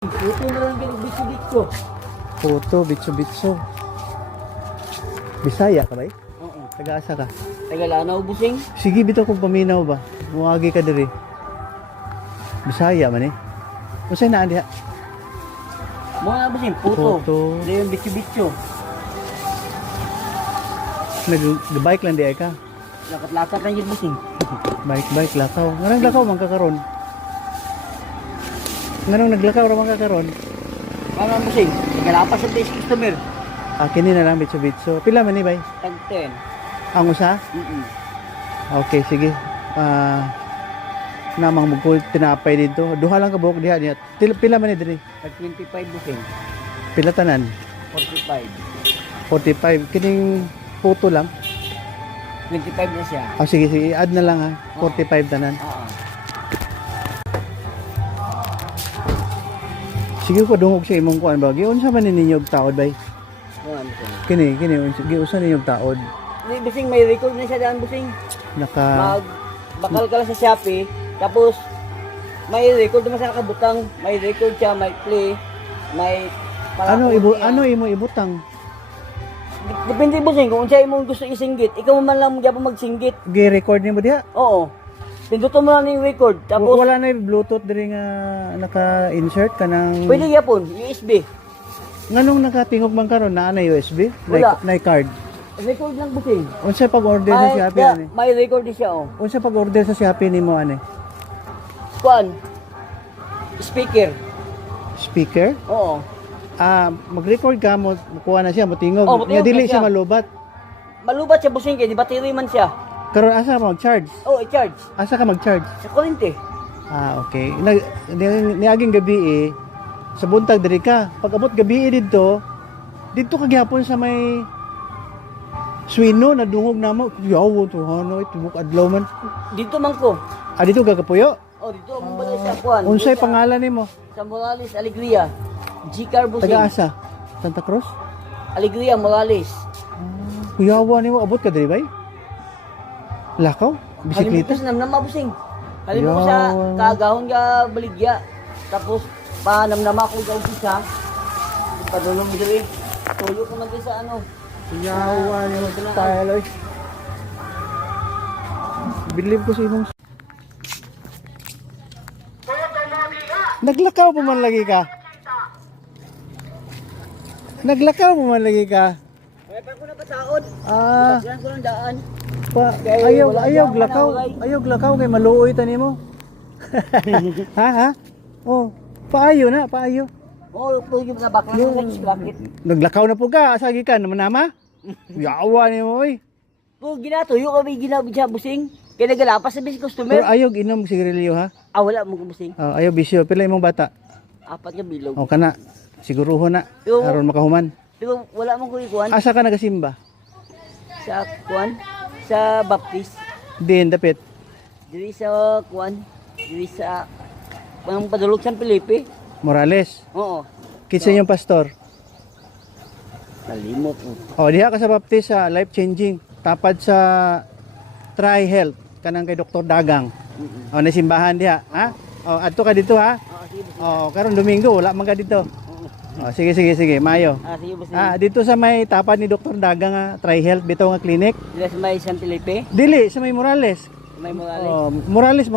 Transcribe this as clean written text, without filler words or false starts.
Puto na lang bitso-bitso. Puto, bitso-bitso. Bisaya ka ba eh? Oo. Taga-asa ka? Tagalanaw, busing. Sige, bitaw kung paminaw ba? Muagi ka diri. Bisaya man eh. Usay na diha? Mga busing, puto. Puto. Hindi yung bitso-bitso. Nag-bike lang di ay ka? Lakat-lakat lang yung busing. Bike, lakaw. Nganong lakaw man kakaron? Nganong naglakaw ra man kakaron? Mga busing, tagalapas sa base customer. Kini na lang bitso-bitso. Pila man ni bay? Tag 10. Ang usa? Okay, sige. Namang mugkol tinapay dito. Duha lang ka buhok diha niya. Pila man ni diri? Tag 25 busing. Pila tanan? 45. 45. Kining puto lang. 25 na siya. Sige, add na lang ha. 45 tanan. Oo. Sige ko dungog sa imong kuan ba. Giunsa man ni ninyo og taod bay? Mga busing. Kini giunsa ninyo og taod? Hindi, busing, may record na siya daan, busing. Naka Bakal ka lang sa Shopee, tapos may record naman siya nakabutang, may record siya, may play, may ano imo ibutang? Depende busing kung unsa imong gusto isinggit, ikaw man lang gyapon magsinggit. Gi-record nimo diha? Oo. Pinduto mo lang yung record, tapos Wala na yung Bluetooth diri nga naka-insert ka ng pwede gyapon USB. nganong nakatingog man karon naa na USB? Wala. Na card. Record lang busing. Unsa pag-order sa Shopee ani? May record din siya oh. Unsa pag-order sa Shopee nimo ani? Kuan. Speaker. Speaker? Oo. Mag-record ka mo, kuha na siya, motingog. Oh, motingog Nga dili na siya siya. malubat. Malubat siya busing kay di battery man siya. Karon asa ka mag-charge? Oh, i-charge Asa ka mag-charge? sa kuryente. Okay. Niaging gabi sa buntag diri ka. Pag abot gabi dito ka gyapon sa may Swino na dungog namo. Yawo to hano itubok adlaw man. Dito man ko. Dito gagapuyo. Oh, dito ang balay sa kuan. Unsay Dito sa- pangalan nimo? Sa Morales, Alegria. G-Car busing. Taga-asa? Santa Cruz? Alegria, Morales. Kuyawa nimo abot ka diri bay? Lakaw? Bisikleta? Halimut ko sa namnama busing. Halimut ko sa Yaw. kaagahon ka baligya. Tapos, panamnama ko sa umpisa. Padulong diri. Tulo ko man din sa ano. Kuyawa nimo style oy. Believe ko sa imong Naglakaw pa man lagi ka. Naglakaw pa man lagi ka. Kaya pa ko na pasaod. Yan ko ng daan. Ayaw lakaw kay maluoy ta nimo. ha? Oh, paayo. Oo, pwede mo na bakla ng bracket. Naglakaw na po ka, asagi ka naman nama. Yawa nimo oy. Kung ginatuyo kami ginabid siya busing. Kaya nagalapas sa bis Pero customer. ayaw inom sigarilyo ha. Wala mo busing. Ayaw bisyo, pila imong bata? 4 ka bilog. O kana, siguruho na. Yo. Aron makahuman. Pero wala mo ko ikuan. Asa ka nagasimba? Sa kuan. Sa Baptist. Din dapit. Diri sa kuan. Diri sa pang padulog San Felipe. Morales. Oo. Kitsa yung pastor. Nalimot mo. Diha ka sa Baptist sa life changing. Tapad sa Try Health kanang kay Dr. Dagang. Na simbahan diha, ha? Adto ka dito ha. Sige boss. Karon Domingo wala man ka dito. Sige, mayo. Sige boss. Dito sa may tapad ni Dr. Dagang Try Health bitaw nga clinic. Diri sa may San Felipe. Dili sa may Morales. May Morales. Morales